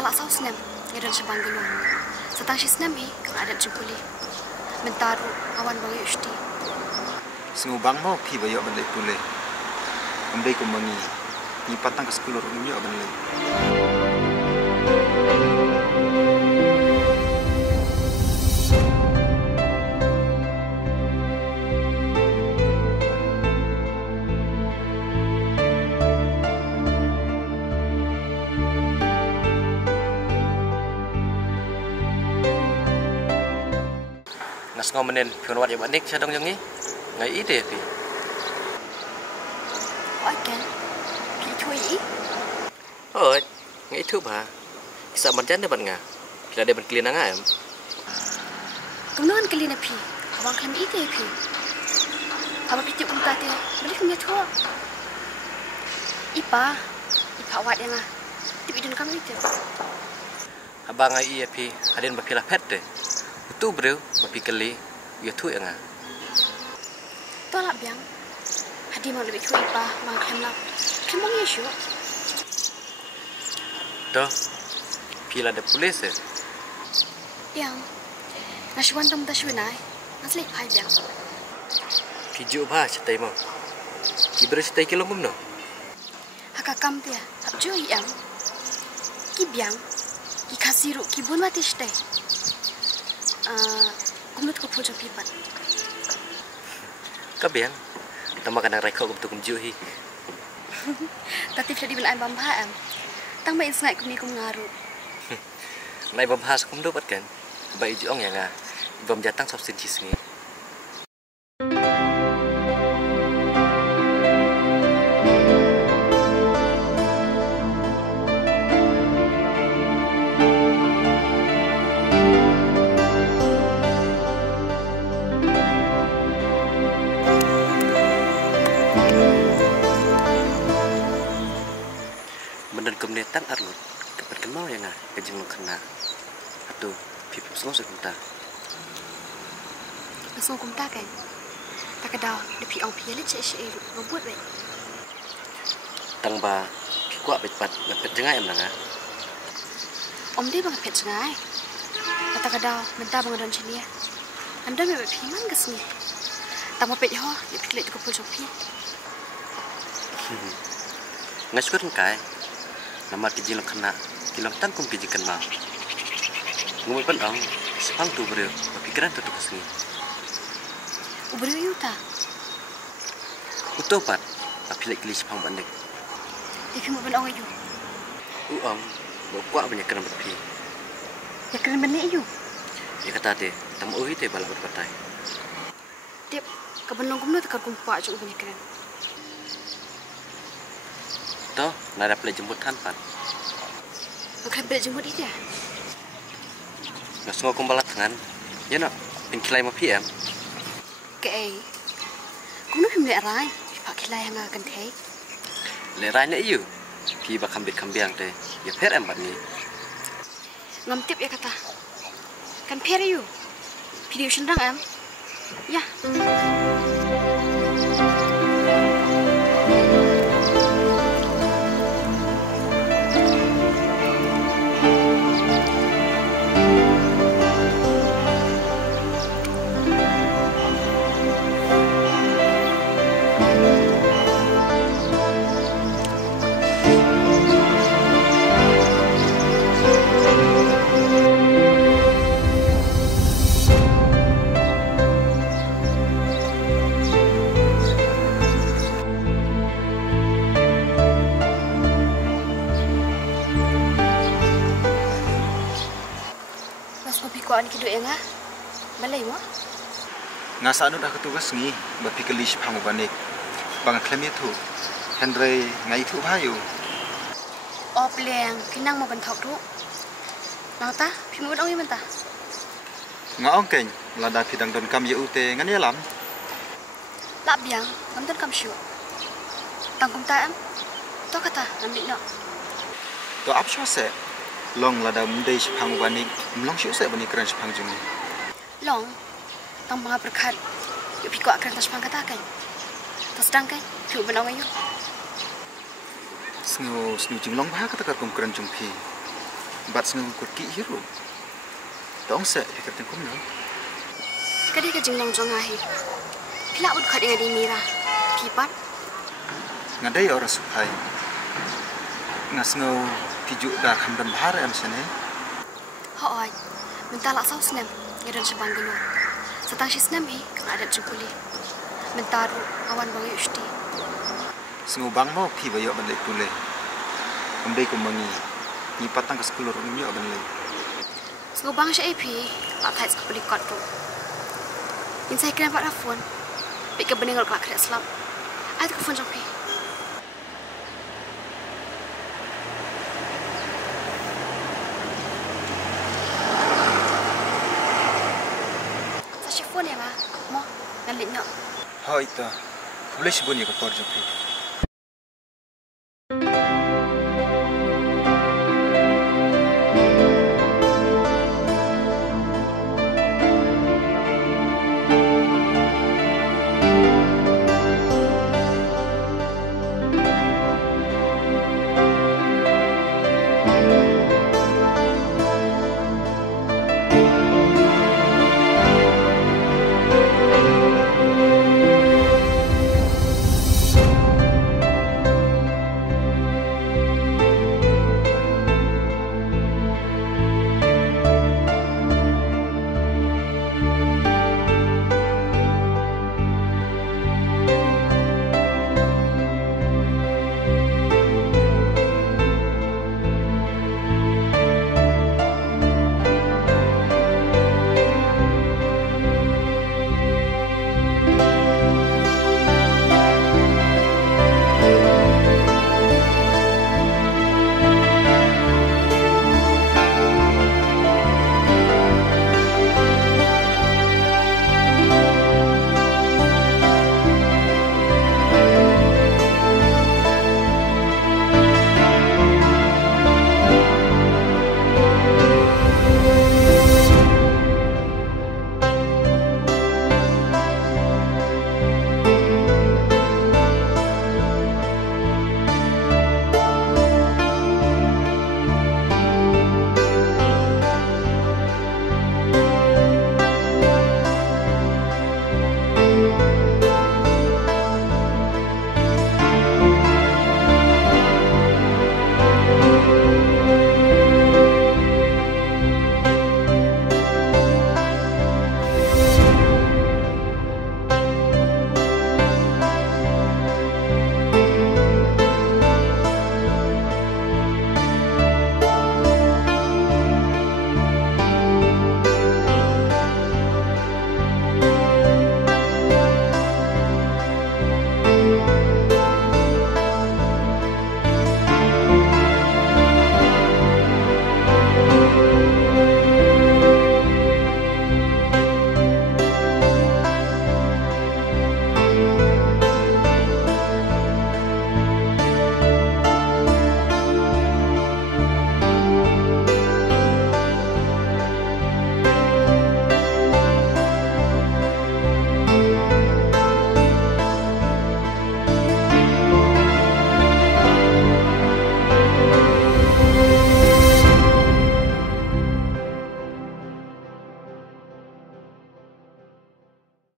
talak sau senam ngeran sebang gelung. Setang si senam kang adat jupuli. Mentaru awan bangi usti. Sengubang mau pi bayo bandai pule. Amdai ko mangi. Ni patang ke sekolah runyo bandai. Ngas ngomongin firman yang manik sedang yang ni, ngai ide pi. Oken, pi thui. Oh, ngai itu bah. Kisah macam mana ngah? Kita ada berkelin angam. Kemudian kelina pi, awang kelam ide pi. Apa pi tiup umta dia, balik punya thua. Ipa awat yang ah, tiup idun kami itu. Abang ngai iya pi, hadin berpilah pet deh. Itu bro, berpikirli, ia tu yang ah. Tolak biang, hadi mau lebih thui ipa, mang kelam lap. Kelam mau yesu. Dah, pila ada polis eh. Biang, nasiwan tam taswinai, asli hai biang. Piju bah cetai mau. Kibra cetai kilong kumno. Hakakam dia, tak jui yang. Ki biang, ki kasiru, ki bun mati cetai. Kumut ko pun jumpa pipat. Kabiang, tambah kadang rekod untuk kumjuhi. Tapi tidak dibelan bambah am. Tang main sengai kumi kum ngaru. Nai bambahas kum dapat kan? Baik juang yang ah, bam jatang sob sincis ni. Mendan kemenetang arlut keperkan mau yang ah kejeng lo kena atau pipip semua sekunta Langsung kum tak kan? Tak ada lebih ang pialit cek ngebuat baik. tang ba kuat bet jengai em nanga Om dia bang pet sengai. Tak ada mentah bang don cenia. Anda memang piman kesini. Tak mau pet ho, dia pikir itu kupul jopi. ngai suka kai nama kejeng lo kena kilong tang kum kejeng kan bang ngumui pan ong sepang tu bro berpikiran tu kesini Uberi yuta. utopat apilek kili sepang bandek Dia mau ben ong ayu. uang bawa kuat banyak kena berpi Ya keren benih ayu. ya kata te tamu uhi te balak berpatai Dia kebenong kumno tekar kumpa aja ubahnya keren. toh nada pelai jemput tanpa Bukan bela jemput itu ya. nggak semua kumbalat tangan ya nak pengkilai ma PM Kei. Kumno pim le rai. Pak kilai yang akan teh. leranya iyo pi bakam bit kambiang te ya per empat ni Ngam tip ya kata. Kan per ayu. Video sendang am. Ya. Kuan kidu yang ah. Balai mo? Ngasa anu dah ketugas ni berpikir lish pangu banik. Bang klem itu. Henry ngai itu bayu. Oh peleng, kinang mau bentok tu. Nang ta, pimu dong iman ta. Ngaong keng lada pidang don kam ye ute ngani alam. Lak biang, nonton kam syu. Tangkum ta am. To kata nambi no. To ap shwa se. Long lada mendai sepang banik. Mlong syu se banik keren sepang jungi. Long, tang mga berkat. Yuk piko akan tas pang kata kan. Tas dang kan, pimu benong ayu. Snu jing long bah kata kum keren jungpi. bat seneng kut ki hiru tong se fikir tengkum no Kadi ka jinglong jong ahi. Pila ud khat ngadi mira. Pipat. ngadai ora supai ngasngau pijuk dar khamdan bahar am sene Ho oi. Minta lak saus nem. Ngiran sebang gelo. Setang sis nem hi kang adat jukuli. Mentaru awan bangi usti. sengu bang mo pi bayo ban le pule amdai ko mangi ni patang ka sekulur nyo ban le Ngubang siya AP, lak thai sa pelikot tu. Insay kena pak rafon. Pik ke bening kalau kelak selap. Ada ke phone jong pi. Sa si phone ya ba? Mo, ngalit nyok. ha ita boleh sibuni ka por jopi